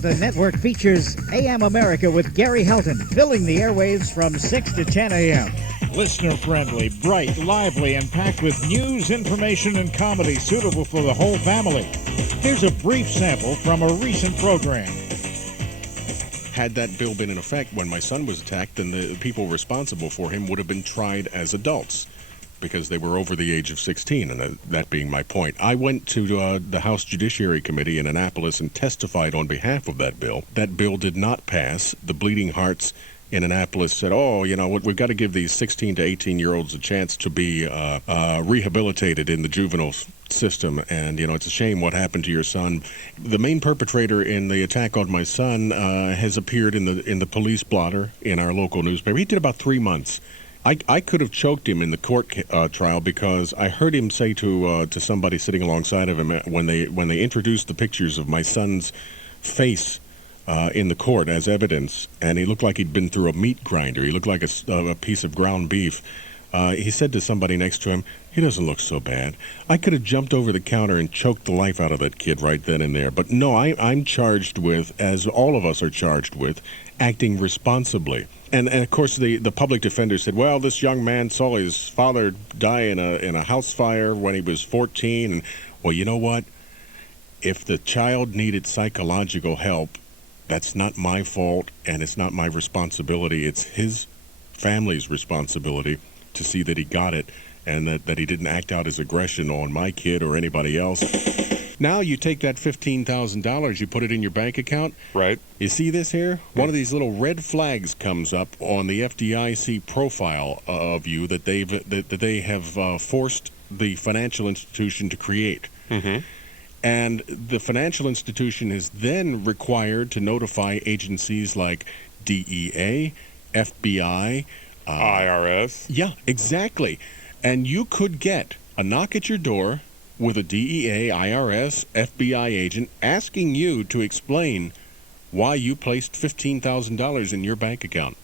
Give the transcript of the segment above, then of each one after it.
The network features AM America with Gary Helton, filling the airwaves from 6 to 10 a.m. Listener-friendly, bright, lively, and packed with news, information, and comedy suitable for the whole family. Here's a brief sample from a recent program. Had that bill been in effect when my son was attacked, then the people responsible for him would have been tried as adults because they were over the age of 16, and that being my point. I went to the House Judiciary Committee in Annapolis and testified on behalf of that bill. That bill did not pass. The Bleeding Hearts in Annapolis said, we've got to give these 16 to 18-year-olds a chance to be rehabilitated in the juvenile system, and it's a shame what happened to your son. The main perpetrator in the attack on my son has appeared in the police blotter in our local newspaper. He did about 3 months. I could have choked him in the court trial because I heard him say to somebody sitting alongside of him when they introduced the pictures of my son's face in the court as evidence, and he looked like he'd been through a meat grinder. He looked like a piece of ground beef. He said to somebody next to him, "He doesn't look so bad." I could have jumped over the counter and choked the life out of that kid right then and there. But no, I'm charged with, as all of us are charged with, acting responsibly. And of course, the public defender said, well, this young man saw his father die in a house fire when he was 14. And, well, you know what? If the child needed psychological help, that's not my fault, and it's not my responsibility. It's his family's responsibility to see that he got it and that he didn't act out his aggression on my kid or anybody else. Now you take that $15,000, you put it in your bank account. Right. You see this here? One of these little red flags comes up on the FDIC profile of you that they have forced the financial institution to create. Mm-hmm. And the financial institution is then required to notify agencies like DEA, FBI, IRS. Yeah, exactly. And you could get a knock at your door with a DEA, IRS, FBI agent asking you to explain why you placed $15,000 in your bank account.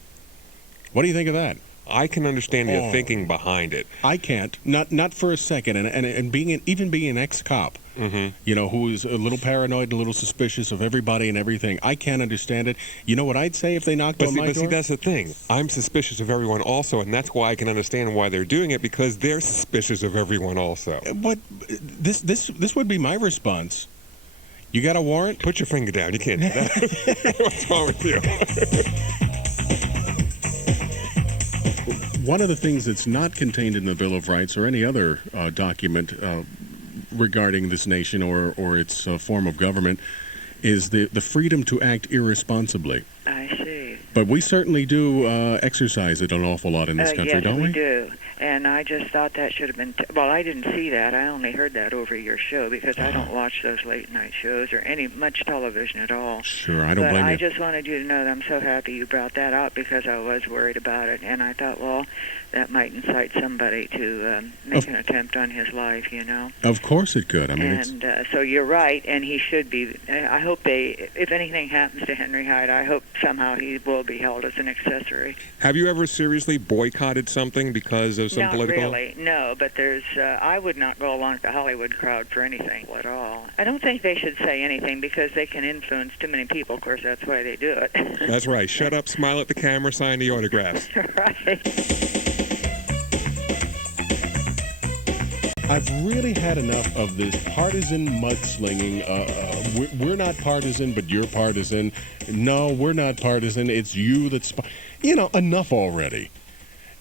What do you think of that? I can understand the thinking behind it. I can't, not for a second. And being an ex-cop, mm-hmm. Who is a little paranoid and a little suspicious of everybody and everything, I can't understand it. You know what I'd say if they knocked on my door? But see, that's the thing. I'm suspicious of everyone also, and that's why I can understand why they're doing it, because they're suspicious of everyone also. But this would be my response. You got a warrant? Put your finger down. You can't do that. What's wrong with you? One of the things that's not contained in the Bill of Rights or any other document regarding this nation or its form of government is the freedom to act irresponsibly. I see. But we certainly do exercise it an awful lot in this country, don't we? Yes, we do. And I just thought that should have been... well, I didn't see that. I only heard that over your show because I don't watch those late-night shows or much television at all. Sure, I don't blame you. But I just wanted you to know that I'm so happy you brought that up because I was worried about it. And I thought, well, that might incite somebody to make an attempt on his life, Of course it could. I mean, and so you're right, and he should be. I hope if anything happens to Henry Hyde, I hope somehow he will be held as an accessory. Have you ever seriously boycotted something because of some not political? Not really, no, but there's, I would not go along with the Hollywood crowd for anything at all. I don't think they should say anything because they can influence too many people. Of course, that's why they do it. That's right. Shut up, smile at the camera, sign the autographs. Right. I've really had enough of this partisan mudslinging. We're not partisan, but you're partisan. No, we're not partisan. It's you that's... enough already.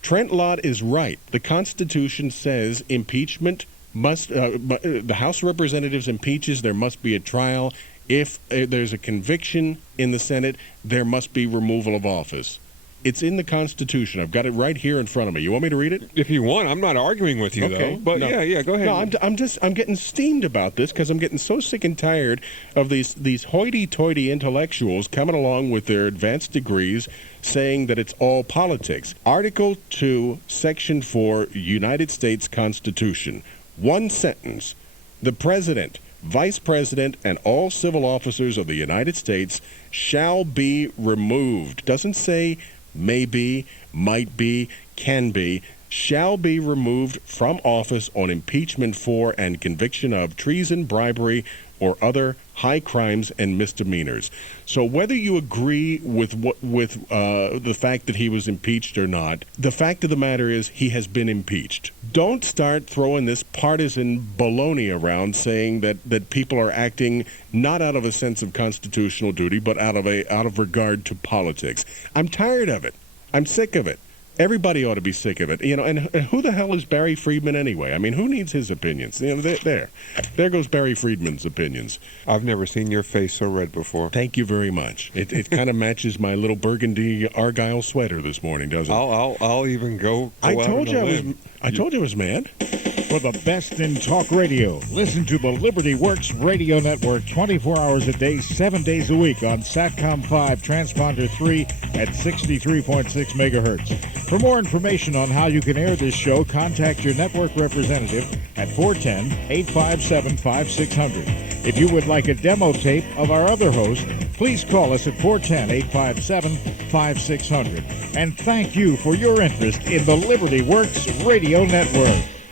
Trent Lott is right. The Constitution says impeachment must... the House of Representatives impeaches, there must be a trial. If there's a conviction in the Senate, there must be removal of office. It's in the Constitution. I've got it right here in front of me. You want me to read it? If you want. I'm not arguing with you, though. But no. yeah, go ahead. No, I'm getting steamed about this because I'm getting so sick and tired of these hoity-toity intellectuals coming along with their advanced degrees saying that it's all politics. Article 2, Section 4, United States Constitution. One sentence. The President, Vice President, and all civil officers of the United States shall be removed. Doesn't say may be, might be, can be, shall be removed from office on impeachment for and conviction of treason, bribery, or other high crimes and misdemeanors. So whether you agree with the fact that he was impeached or not, the fact of the matter is he has been impeached. Don't start throwing this partisan baloney around saying that people are acting not out of a sense of constitutional duty, but out of regard to politics. I'm tired of it. I'm sick of it. Everybody ought to be sick of it, and who the hell is Barry Friedman anyway? I mean, who needs his opinions? There goes Barry Friedman's opinions. I've never seen your face so red before. Thank you very much. It kind of matches my little burgundy Argyle sweater this morning, doesn't it? I'll even go. I told you I was mad. For the best in talk radio, listen to the Liberty Works Radio Network 24 hours a day, 7 days a week on Satcom 5, Transponder 3 at 63.6 megahertz. For more information on how you can air this show, contact your network representative at 410-857-5600. If you would like a demo tape of our other host, please call us at 410-857-5600. And thank you for your interest in the Liberty Works Radio Network.